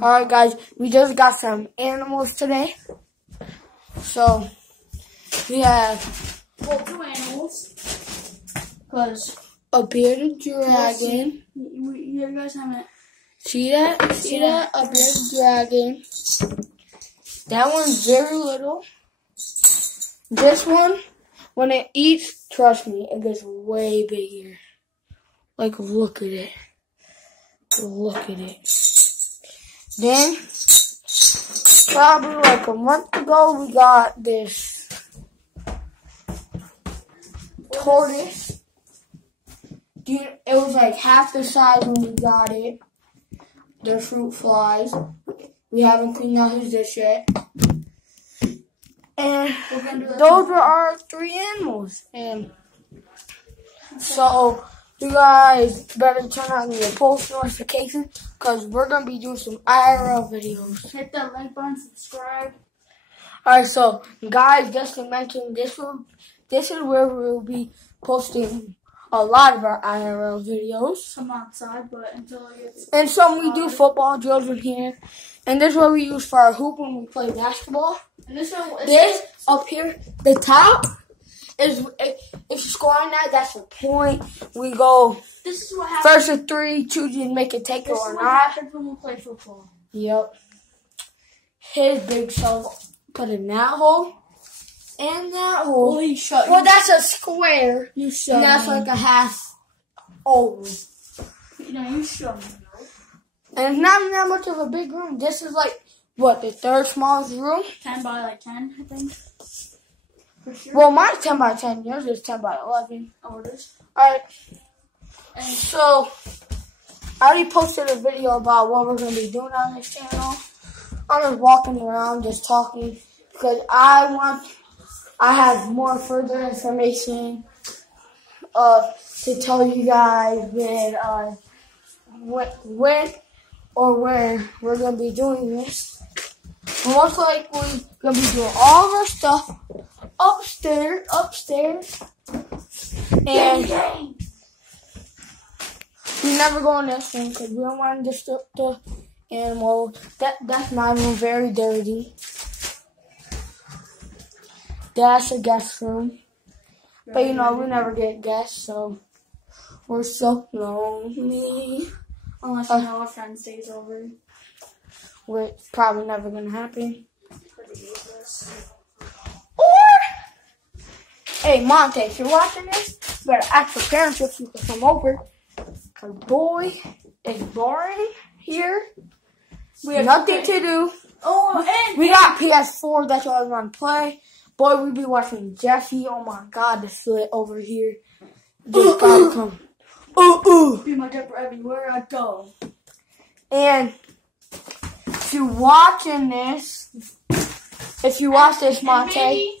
Alright guys, we just got some animals today. So, we have... Well, 2 animals. Because... a bearded dragon. You guys haven't... See that? See that? A bearded dragon. That one's very little. This one, when it eats, trust me, it gets way bigger. Like, look at it. Look at it. Then, probably like a month ago, we got this tortoise. Dude, it was like half the size when we got it. The fruit flies. We haven't cleaned out his dish yet. And those were our 3 animals. And so, you guys better turn on your post notifications because we're going to be doing some IRL videos. Hit that like button, subscribe. Alright, so guys, just to mention, this is where we'll be posting a lot of our IRL videos. Some outside, but until it gets... And some we do football drills in here. And this is what we use for our hoop when we play basketball. And this one... This up here, the top, is if you score on that, that's a point. We go this is what happens. first to 3, choose and make it take it or This is what not. happens when we play football. Yep. His big shovel put in that hole and that hole. Well, shut. Well, that's a square. You shut. And that's like a half oval. You shut me. And it's not that much of a big room. This is like, what, the 3rd smallest room? 10 by like 10, I think. For sure. Well, mine's 10 by 10. Yours is 10 by 11. Oh, it is? Alright. And So, I already posted a video about what we're going to be doing on this channel. I'm just walking around, just talking, because I have more further information to tell you guys when or where we're going to be doing this. Most likely, we're going to be doing all of our stuff upstairs, and we never go in this room because we don't want to disturb the animals. That's my room, very dirty. That's a guest room. But you know, we never get guests, so we're so lonely. unless you know a friend stays over. Which probably never gonna happen. Or, hey Monte, if you're watching this, you better ask your parents if you can come over. Cause boy, it's boring here. We have nothing to do. Oh, and we got PS4, that's all I want to play. Boy, we be watching Jeffy. Oh my god, the slit over here. Just gotta come. Be my dipper everywhere I go. And if you watching this, if you watch this, Monte,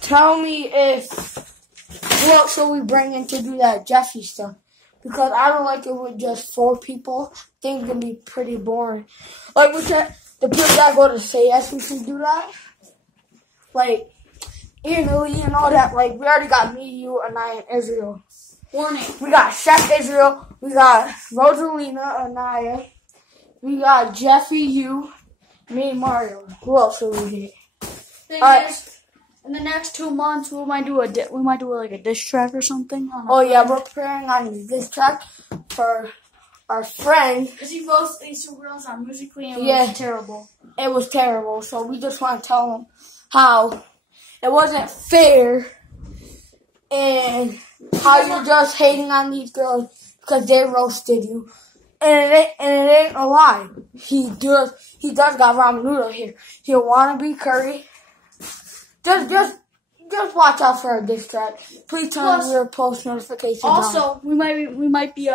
tell me what should we bring in to do that Jeffy stuff. Because I don't like it with just 4 people. Things can be pretty boring. Like with the people that go to CS, we should do that. Like, Italy and all that. Like, we already got me, you, Anaya, and Israel. Warning. We got Chef Israel. We got Rosalina, Anaya. We got Jeffy, you, me, and Mario. Who else should we get? Thing is, in the next 2 months, we might do like a diss track or something. Oh yeah, we're preparing on this track for our friend. Because he posts these 2 girls on Musically and Yeah. it was terrible. It was terrible, so we just want to tell him how it wasn't fair and how you're just hating on these girls because they roasted you. And it ain't a lie. He does got ramen noodle here. He'll want to be curry. Just watch out for our diss track. Please turn on your post notifications Also, on. we might be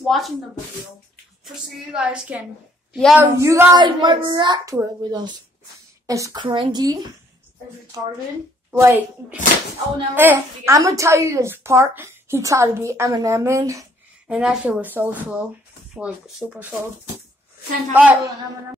watching the video, just so you guys can. Yeah, you guys might react to it with us. It's cringy. It's retarded. Like, never. I'm gonna tell you this part. He tried to be Eminem, and that shit was so slow, like super slow. 10 times slower than Eminem.